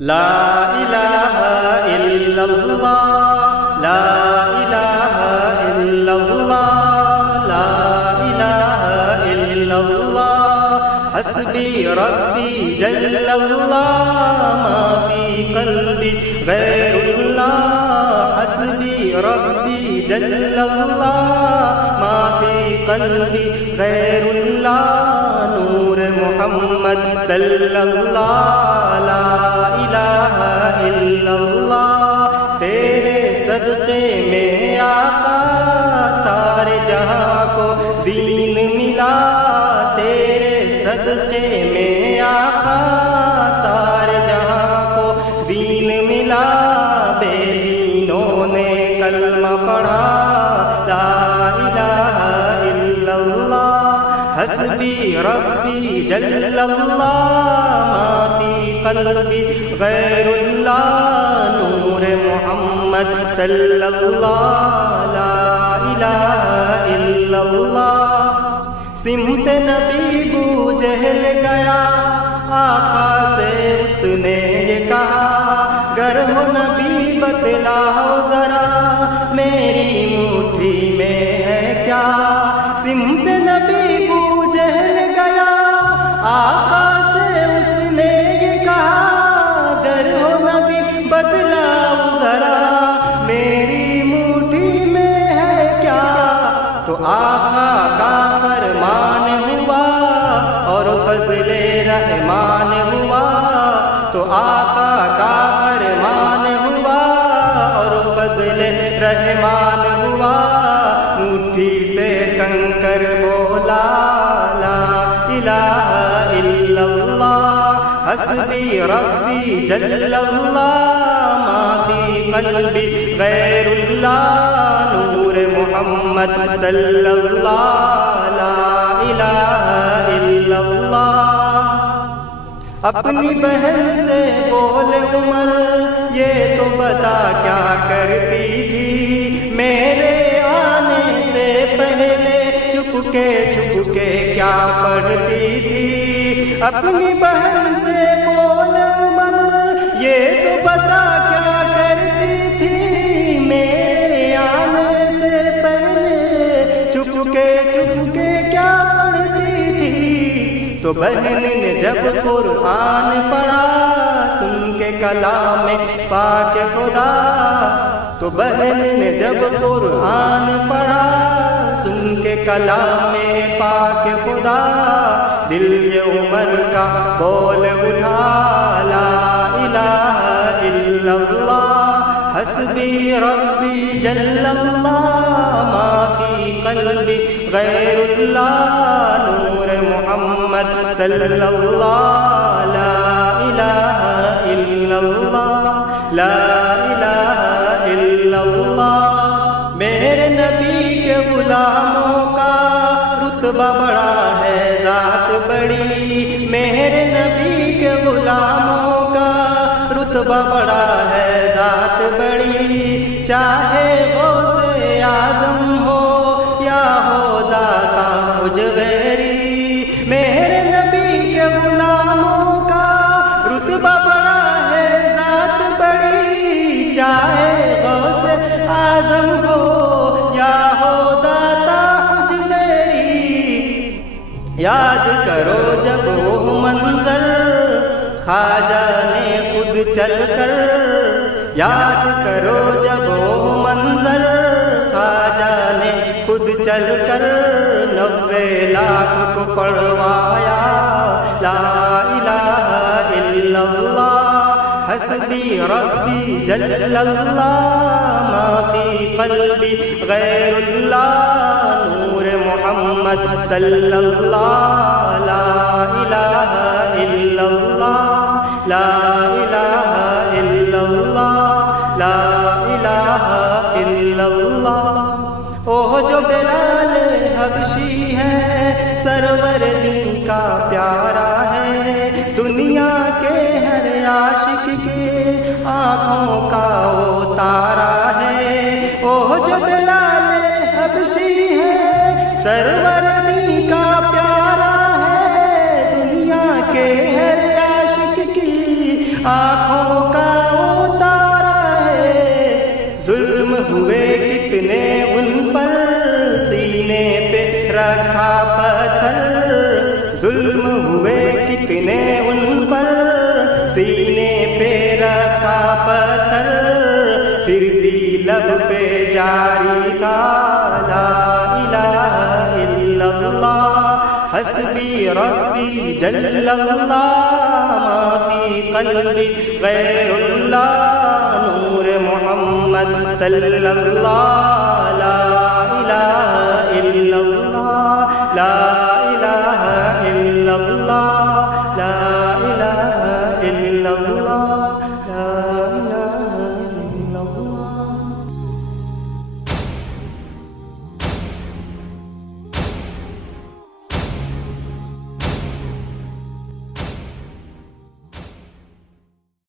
لا الہ الا اللہ، لا الہ الا اللہ، لا الہ الا اللہ، حسبی ربی جل اللہ، ما فی قلبی غیر اللہ، حسبی ربی جل اللہ، ما فی قلبی غیر اللہ، نور محمد صلی اللہ، لا الہ الا اللہ، تیرے صدقے میں آقا سارے جہاں کو دین ملا، تیرے صدقے میں آقا سارے جہاں کو دین ملا، بے دینوں نے کلمہ پڑھا، لا الہ الا اللہ، حسبی ربی جل اللہ، ما فی قلبی غیر اللہ، نور محمد صلی اللہ، لا الہ الا اللہ، سمت نبی بو جہل گیا، آقا سے اس نے یہ کہا، گر ہو نبی بتلاؤ ذرا میری مٹھی میں ہے کیا، سمت نبی بو جہل گیا، آقا سے اس نے یہ کہا، گر ہو نبی بتلاؤ ذرا میری مٹھی میں ہے کیا، تو آقا کا فرمان ہوا اور فضل رحمان ہوا، تو آقا کا فرمان ہوا اور فضل رحمان ہوا، مٹھی سے کنکر بولا، لا الہ الا اللہ، حسبی ربی جل اللہ، ما فی قلبی غیر اللہ، نور محمد صلی اللہ، لا الہ الا اللہ، اپنی بہن سے بول عمر یہ تو بتا کیا کرتی تھی، میرے آنے سے پہلے چھپ کے کیا پڑھتی تھی، اپنی بہن سے بول عمر یہ تو بتا کیا کرتی تھی، میرے آنے سے پہلے چھپ کے کیا پڑھتی تھی، تو بہن نے جب قرآن پڑھا سن کے کلام پاک خدا، تو بہن نے جب قرآن پڑھا سن کے کلام پاک خدا، دل یہ عمر کا بول اٹھا، لا الہ الا اللہ، حسبی ربی جل اللہ، ما فی قلبی غیر اللہ، نور محمد صلی اللہ، لا الہ الا اللہ، لا الہ الا اللہ، میرے نبی کے غلاموں کا رتبہ بڑا ہے، ذات بڑی، میرے نبی کے غلاموں کا رتبہ بڑا ہے، ذات بڑی، چاہے غوث اعظم ہو یا ہو داتا حجویری، میرے نبی کے غلاموں کا رتبہ بڑا ہے، ذات بڑی، چاہے غوث اعظم ہو یا ہو داتا حجویری، یاد کرو جب وہ منظر خواجہ نے خود چل کر، یاد کرو جب وہ منظر خواجہ نے خود چل کر 90 لاکھ کو پڑھوایا، لا الہ الا اللہ، حسبی ربی جل اللہ، ما فی قلبی غیر اللہ، نور محمد صلی اللہ، لا الہ الا اللہ، لا الہ الا اللہ، لا الہ الا اللہ، اوہ جو بلال حبشی ہے سرور دین کا پیارا ہے، دنیا کے ہر عاشق کے آنکھوں کا وہ تارا ہے، اوہ جو بلال حبشی ہے سرور دین کا پیارا ہے، دنیا کے ہر عاشق کی آنکھوں ظلم ہوئے کتنے ان پر سینے پہ رکھا پتھر، ظلم ہوئے کتنے ان پر سینے پہ رکھا پتھر، پھر بھی لب پہ جاری تھا لا الہ الا اللہ، حسبی ربی جل اللہ، ما فی قلبی غیر اللہ، نور محمد صلی اللہ، لا الہ الا اللہ، لا